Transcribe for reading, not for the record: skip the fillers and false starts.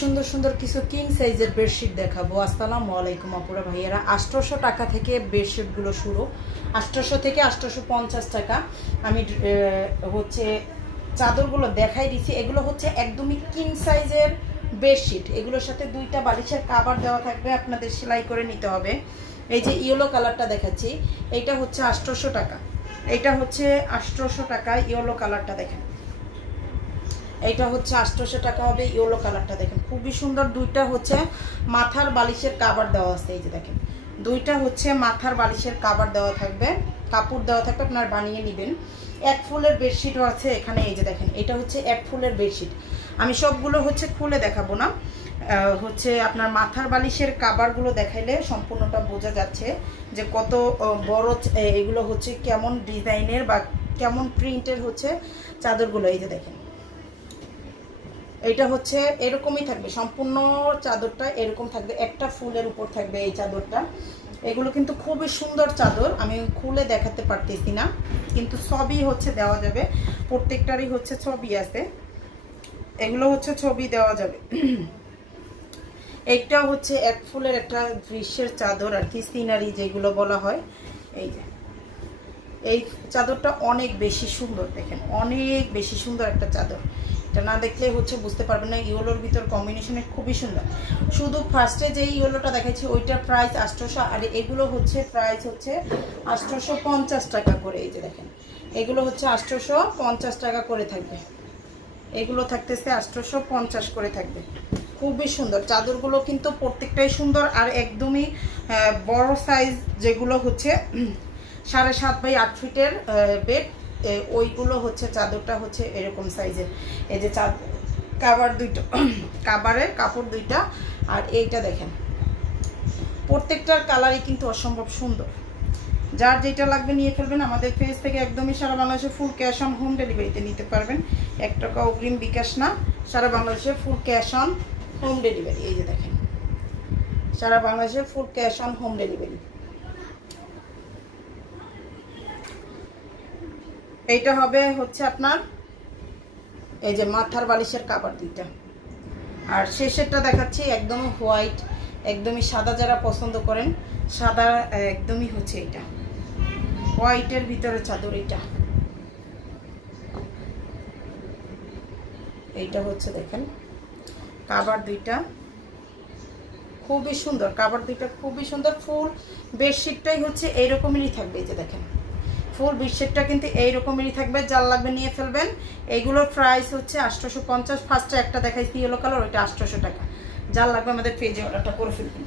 সুন্দর সুন্দর কিছু কিং সাইজের বেডশিট দেখাবো। আসসালামু আলাইকুম আপুরা ভাইয়ারা। 800 টাকা থেকে বেডশিটগুলো শুরু, 800 থেকে 850 টাকা। আমি হচ্ছে চাদরগুলো দেখাই দিচ্ছি। এগুলো হচ্ছে একদমই কিং সাইজের বেডশিট। এগুলোর সাথে দুইটা বালিশের কভার দেওয়া থাকবে, আপনাদের সেলাই করে নিতে হবে। এই যে ইয়েলো কালারটা দেখাচ্ছি, এইটা হচ্ছে 800 টাকা। এইটা হচ্ছে 800 টাকা। ইয়েলো কালারটা দেখেন, এইটা হচ্ছে 800 টাকা হবে। ইয়েলো কালারটা দেখেন, খুবই সুন্দর। দুইটা হচ্ছে মাথার বালিশের কভার দেওয়া আছে। এই যে দেখেন, দুইটা হচ্ছে মাথার বালিশের কভার দেওয়া থাকবে, কাপড় দেওয়া থাকবে, আপনার বানিয়ে নেবেন। এক ফুলের বেডশিটও আছে এখানে। এই যে দেখেন, এটা হচ্ছে এক ফুলের বেডশিট। আমি সবগুলো হচ্ছে খুলে দেখাবো না, হচ্ছে আপনার মাথার বালিশের কভারগুলো দেখাইলে সম্পূর্ণটা বোঝা যাচ্ছে যে কত বড় এগুলো হচ্ছে, কেমন ডিজাইনের বা কেমন প্রিন্টের হচ্ছে চাদরগুলো। এই যে দেখেন, এটা হচ্ছে এরকমই থাকবে, সম্পূর্ণ চাদরটা এরকম থাকবে, একটা ফুলের উপর থাকবে এই চাদরটা। এগুলো কিন্তু খুবই সুন্দর চাদর, আমি খুলে দেখাতে পারতেছি না, কিন্তু ছবি হচ্ছে দেওয়া যাবে। প্রত্যেকটারই হচ্ছে ছবি আছে, এগুলো হচ্ছে ছবি দেওয়া যাবে। এইটা হচ্ছে এক ফুলের একটা দৃশ্যের চাদর আর কি, সিনারি যেগুলো বলা হয়। এই যে এই চাদরটা অনেক বেশি সুন্দর, দেখেন অনেক বেশি সুন্দর একটা চাদর। এটা না দেখলে হচ্ছে বুঝতে পারবেন না। ইয়েলোর ভিতর কম্বিনেশনে খুবই সুন্দর। শুধু ফার্স্টে যে ইয়েলোটা দেখাচ্ছি ওইটার প্রাইস 800, আর এগুলো হচ্ছে প্রাইস হচ্ছে 850 টাকা করে। এই যে দেখেন, এগুলো হচ্ছে 850 টাকা করে থাকবে। এগুলো থাকতেছে 850 করে থাকবে। খুবই সুন্দর চাদরগুলো, কিন্তু প্রত্যেকটাই সুন্দর। আর একদমই বড় সাইজ যেগুলো হচ্ছে 7.5 বাই 8 ফিটের বেড, ওইগুলো হচ্ছে চাদরটা হচ্ছে এরকম সাইজের। এই যে কাভার দুইটা, কাভারের কাপড় দুইটা, আর এইটা দেখেন প্রত্যেকটার কালারই কিন্তু অসম্ভব সুন্দর। যার যেটা লাগবে নিয়ে ফেলবেন। আমাদের পেজ থেকে একদমই সারা বাংলাদেশে ফুল ক্যাশ অন হোম ডেলিভারিতে নিতে পারবেন। 1 টাকা অগ্রিম বিকাশ না, সারা বাংলাদেশে full cash on home delivery. এই যে দেখেন, সারা বাংলাদেশে full cash on home delivery. এইটা হবে হচ্ছে আপনার এই যে মাথার বালিশের কভার দুইটা। আর শেষেরটা দেখাচ্ছি একদমই হোয়াইট, একদমই সাদা, যারা পছন্দ করেন সাদা, একদমই হচ্ছে এটা হোয়াইটের ভিতরে চাদর। এইটা হচ্ছে দেখেন কভার দুইটা, খুবই সুন্দর কভার দুইটা, খুবই সুন্দর। ফুল বেডশিটটাই হচ্ছে এইরকমেরই থাকবে। এই যে দেখেন, ফুল বেডশিটটা কিন্তু এইরকমেরই থাকবে। যার লাগবে নিয়ে ফেলবেন। এইগুলোর প্রাইস হচ্ছে 850। ফার্স্টে একটা দেখাইছি ইয়েলো কালার, ওইটা 800 টাকা। যার লাগবে আমাদের পেজে অর্ডারটা করে ফেলবেন।